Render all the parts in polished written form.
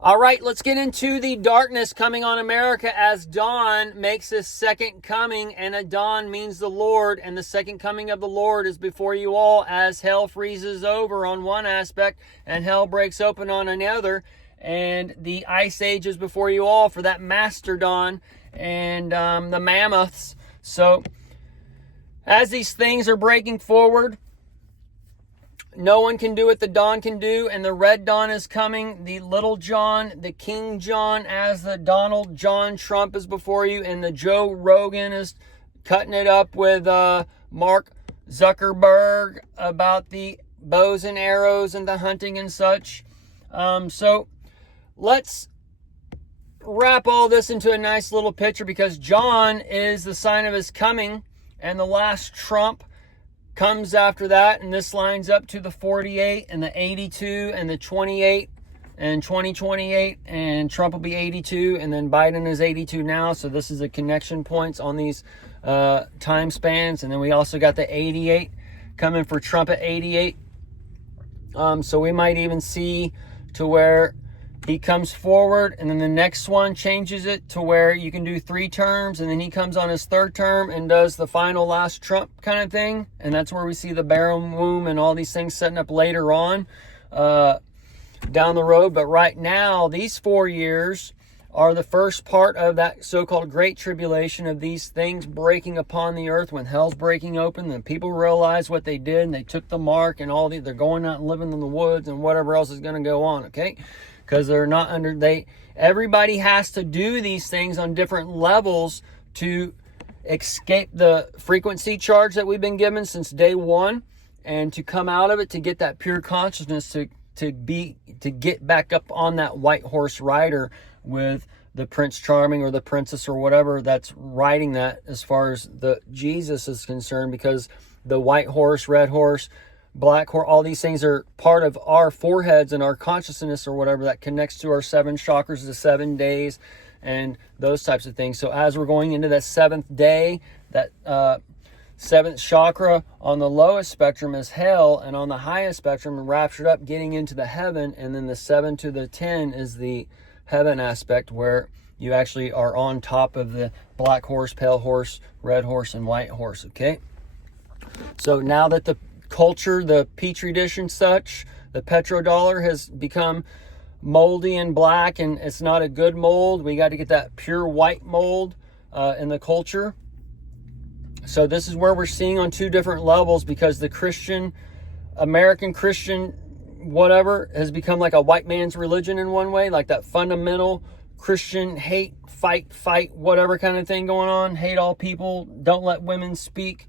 All right, let's get into the darkness coming on America as dawn makes his second coming, and a dawn means the Lord, and the second coming of the Lord is before you all as hell freezes over on one aspect and hell breaks open on another, and the ice age is before you all for that mastodon and the mammoths. So as these things are breaking forward, no one can do what the dawn can do, and the red dawn is coming. The little John, the King John, as the Donald John Trump is before you, and the Joe Rogan is cutting it up with Mark Zuckerberg about the bows and arrows and the hunting and such. So let's wrap all this into a nice little picture, because John is the sign of his coming, and the last trump comes after that, and this lines up to the 48 and the 82 and the 28 and 2028, and Trump will be 82, and then Biden is 82 now. So this is the connection points on these time spans. And then we also got the 88 coming for Trump at 88. So we might even see to where he comes forward, and then the next one changes it to where you can do 3 terms, and then he comes on his 3rd term and does the final last Trump kind of thing. And that's where we see the barrel womb and all these things setting up later on down the road. But right now, these 4 years are the first part of that so-called Great Tribulation, of these things breaking upon the earth when hell's breaking open, and people realize what they did, and they took the mark, and they're going out and living in the woods and whatever else is going to go on, okay? Because they're not everybody has to do these things on different levels to escape the frequency charge that we've been given since day one, and to come out of it, to get that pure consciousness, to get back up on that white horse rider with the Prince Charming or the princess or whatever that's riding that, as far as the Jesus is concerned, because the white horse, red horse, black horse, all these things are part of our foreheads and our consciousness or whatever that connects to our 7 chakras, the 7 days, and those types of things. So as we're going into that 7th day, that 7th chakra on the lowest spectrum is hell, and on the highest spectrum, raptured up, getting into the heaven, and then the 7 to the 10 is the heaven aspect, where you actually are on top of the black horse, pale horse, red horse, and white horse, okay? So now that the culture, the Petri dish and such, the petrodollar has become moldy and black, and it's not a good mold. We got to get that pure white mold in the culture. So this is where we're seeing on 2 different levels, because the Christian, American Christian, whatever, has become like a white man's religion in one way, like that fundamental Christian hate, fight, whatever kind of thing going on. Hate all people, don't let women speak,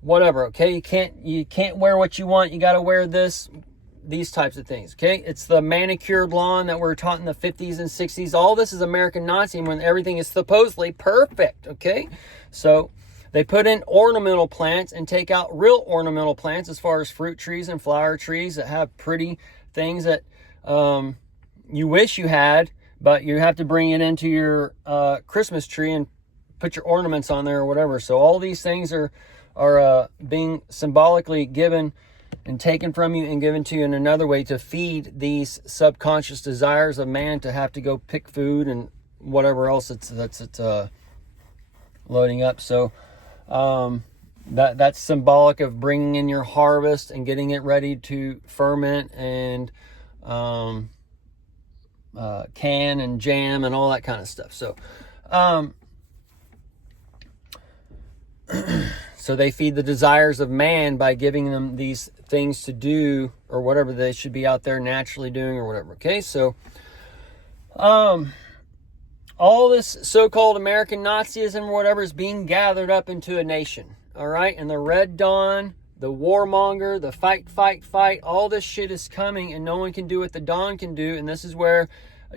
whatever, okay? You can't wear what you want, you got to wear these types of things, okay? It's the manicured lawn that we're taught in the 50s and 60s. All this is American Nazi, when everything is supposedly perfect, okay? So they put in ornamental plants and take out real ornamental plants, as far as fruit trees and flower trees that have pretty things that you wish you had, but you have to bring it into your Christmas tree and put your ornaments on there or whatever. So all these things are being symbolically given and taken from you and given to you in another way, to feed these subconscious desires of man to have to go pick food and whatever else it's loading up. So that's symbolic of bringing in your harvest and getting it ready to ferment and can and jam and all that kind of stuff. So so they feed the desires of man by giving them these things to do, or whatever they should be out there naturally doing, or whatever. Okay, so all this so-called American Nazism or whatever is being gathered up into a nation. All right, and the Red Dawn, the warmonger, the fight, all this shit is coming, and no one can do what the Dawn can do. And this is where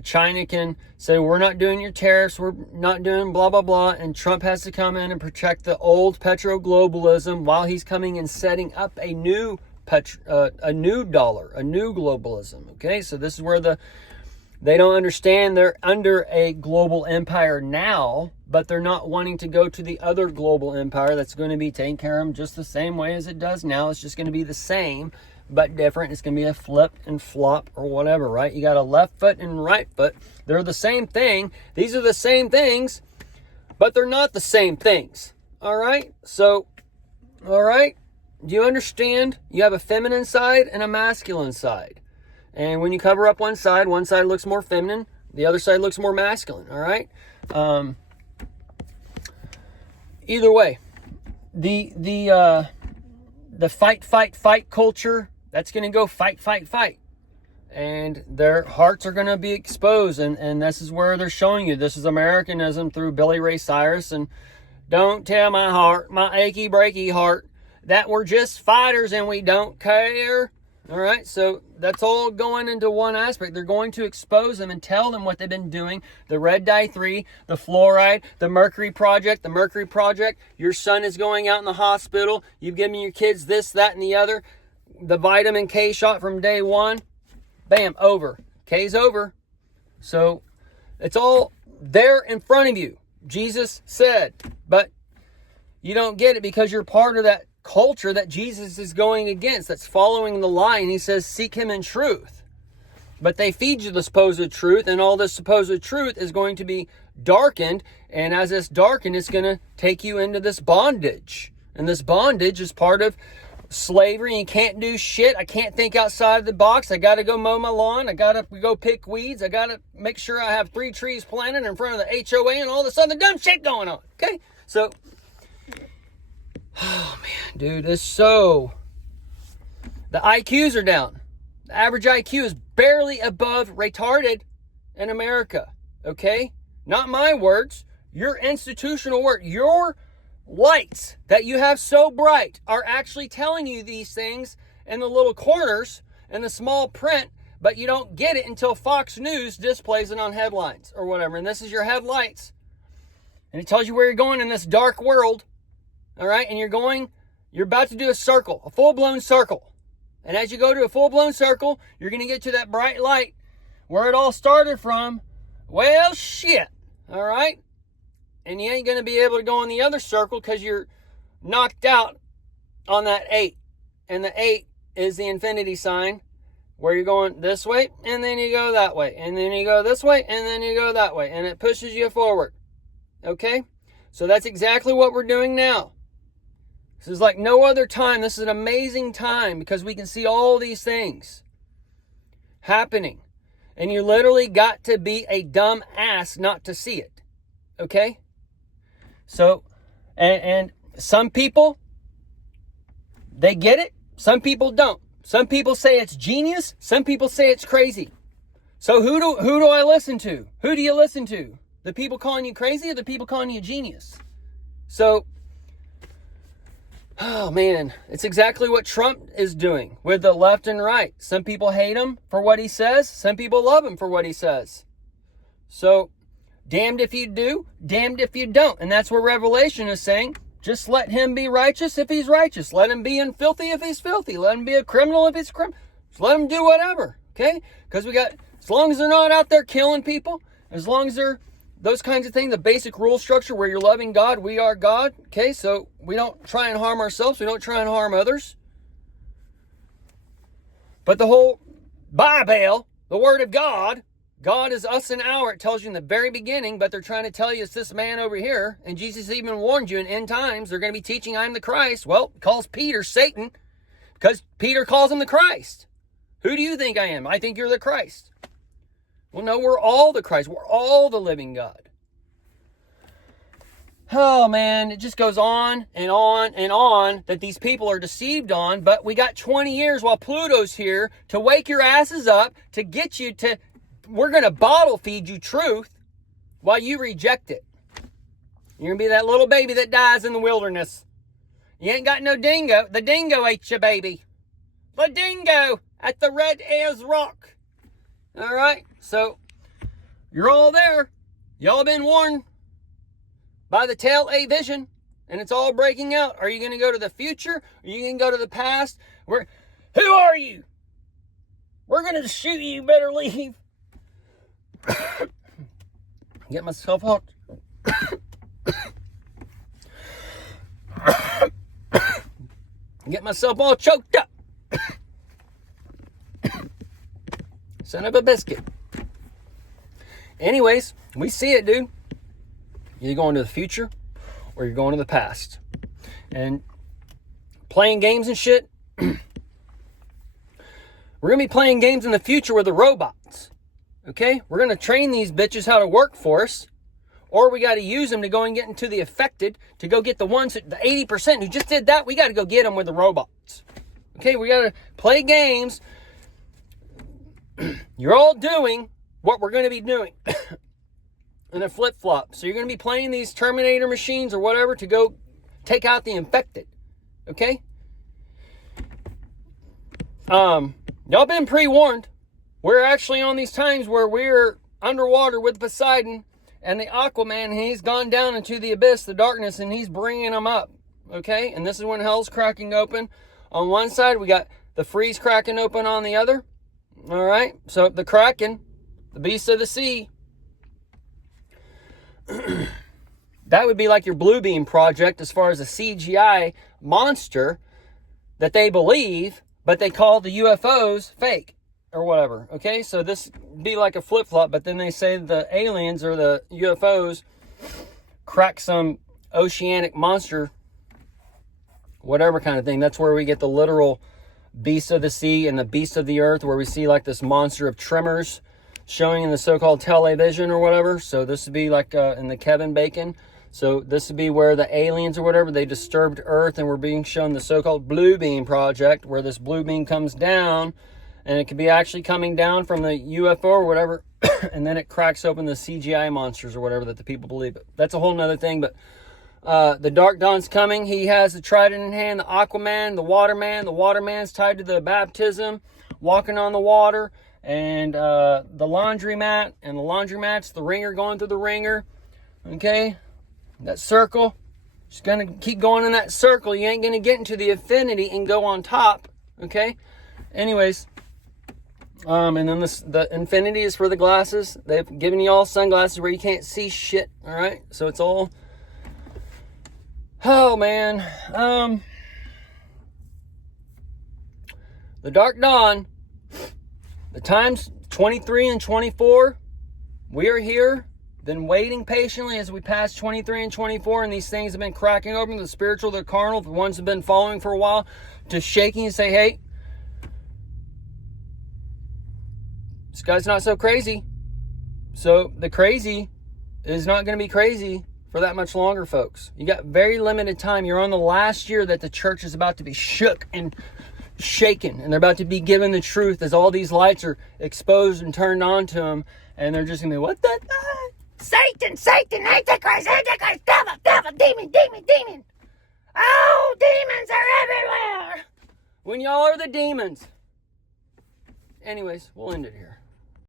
China can say, we're not doing your tariffs, we're not doing blah, blah, blah. And Trump has to come in and protect the old petro-globalism while he's coming and setting up a new dollar, a new globalism. Okay, so this is where they don't understand they're under a global empire now, but they're not wanting to go to the other global empire that's going to be taking care of them just the same way as it does now. It's just going to be the same, but different. It's going to be a flip and flop or whatever, right? You got a left foot and right foot. They're the same thing. These are the same things, but they're not the same things. All right? So, all right? Do you understand? You have a feminine side and a masculine side. And when you cover up one side looks more feminine, the other side looks more masculine, all right? Either way, the fight culture, that's going to go fight. And their hearts are going to be exposed. And this is where they're showing you. This is Americanism through Billy Ray Cyrus. And don't tell my heart, my achy breaky heart, that we're just fighters and we don't care. All right, so that's all going into one aspect. They're going to expose them and tell them what they've been doing. The red dye 3, the fluoride, the mercury project. Your son is going out in the hospital. You've given your kids this, that, and the other. The vitamin K shot from day one. Bam, over. K's over. So it's all there in front of you. Jesus said, but you don't get it because you're part of that culture that Jesus is going against, that's following the lie, and he says seek him in truth. But they feed you the supposed truth, and all this supposed truth is going to be darkened, and as it's darkened, it's going to take you into this bondage. And this bondage is part of slavery. You can't do shit. I can't think outside of the box. I got to go mow my lawn. I got to go pick weeds. I got to make sure I have 3 trees planted in front of the HOA and all this other dumb shit going on. Okay? So, oh man, dude, it's so... The IQs are down. The average IQ is barely above retarded in America. Okay? Not my words. Your institutional word. Your lights that you have so bright are actually telling you these things in the little corners and the small print, but you don't get it until Fox News displays it on headlines or whatever. And this is your headlights. And it tells you where you're going in this dark world. All right? And you're about to do a circle, a full-blown circle. And as you go to a full-blown circle, you're going to get to that bright light where it all started from. Well, shit. All right? And you ain't going to be able to go in the other circle because you're knocked out on that 8. And the 8 is the infinity sign where you're going this way, and then you go that way. And then you go this way, and then you go that way. And it pushes you forward. Okay? So that's exactly what we're doing now. This is like no other time. This is an amazing time because we can see all these things happening. And you literally got to be a dumb ass not to see it. Okay? So, and some people, they get it. Some people don't. Some people say it's genius. Some people say it's crazy. So who do I listen to? Who do you listen to? The people calling you crazy or the people calling you genius? So, oh man, it's exactly what Trump is doing with the left and right. Some people hate him for what he says. Some people love him for what he says. So, damned if you do, damned if you don't. And that's where Revelation is saying, just let him be righteous if he's righteous. Let him be filthy if he's filthy. Let him be a criminal if he's a criminal. Just let him do whatever, okay? Because as long as they're not out there killing people, as long as they're those kinds of things, the basic rule structure where you're loving God, we are God, okay? So we don't try and harm ourselves. We don't try and harm others. But the whole Bible, the Word of God, God is us and our, it tells you in the very beginning, but they're trying to tell you it's this man over here. And Jesus even warned you in end times, they're going to be teaching I'm the Christ. Well, calls Peter Satan because Peter calls him the Christ. Who do you think I am? I think you're the Christ. Well, no, we're all the Christ. We're all the living God. Oh, man, it just goes on and on and on that these people are deceived on. But we got 20 years while Pluto's here to wake your asses up, to get you to... We're going to bottle feed you truth while you reject it. You're going to be that little baby that dies in the wilderness. You ain't got no dingo. The dingo ate your baby. The dingo at the Red Ayers Rock. All right? So, you're all there. Y'all been warned by the tail A vision. And it's all breaking out. Are you going to go to the future? Are you going to go to the past? Who are you? We're going to shoot you. You better leave. Get myself all choked up. Son of a biscuit. Anyways, we see it, dude. You're going to the future or you're going to the past. And playing games and shit. We're going to be playing games in the future with the robots. Okay? We're going to train these bitches how to work for us. Or we got to use them to go and get into the affected, to go get the ones, the 80% who just did that. We got to go get them with the robots. Okay? We got to play games. You're all doing what we're going to be doing in a flip-flop. So you're going to be playing these Terminator machines or whatever to go take out the infected. Okay? Y'all been pre-warned. We're actually on these times where we're underwater with Poseidon and the Aquaman. He's gone down into the abyss, the darkness, and he's bringing them up. Okay? And this is when hell's cracking open. On one side, we got the freeze cracking open on the other. All right? So the Kraken, the beast of the sea, that would be like your Blue Beam project as far as a CGI monster that they believe, but they call the UFOs fake or whatever. Okay, so this would be like a flip-flop, but then they say the aliens or the UFOs crack some oceanic monster, whatever kind of thing. That's where we get the literal beast of the sea and the beast of the earth, where we see like this monster of tremors showing in the so-called television or whatever. So this would be like in the Kevin Bacon. So this would be where the aliens or whatever, they disturbed Earth, and we're being shown the so-called Blue Beam project, where this blue beam comes down, and it could be actually coming down from the UFO or whatever, and then it cracks open the CGI monsters or whatever that the people believe. That's a whole nother thing, but the Dark Dawn's coming. He has the trident in hand, the Aquaman, the Waterman. The Waterman's tied to the baptism, walking on the water, and the laundromat, and the laundromat's the ringer going through the ringer. Okay? That circle, just gonna keep going in that circle. You ain't gonna get into the infinity and go on top. Okay? Anyways, and then the infinity is for the glasses. They've given you all sunglasses where you can't see shit. All right? So it's all... Oh, man. The Dark Dawn, the times 23 and 24, we are here, been waiting patiently as we pass 23 and 24, and these things have been cracking open, the spiritual, the carnal, the ones that have been following for a while, just shaking and say, hey, this guy's not so crazy. So the crazy is not going to be crazy for that much longer, folks. You got very limited time. You're on the last year that the church is about to be shook and shaken, and they're about to be given the truth as all these lights are exposed and turned on to them, and they're just going to be, what the? Satan, Satan, Antichrist, Antichrist, devil, demon. Oh, demons are everywhere. When y'all are the demons. Anyways, we'll end it here.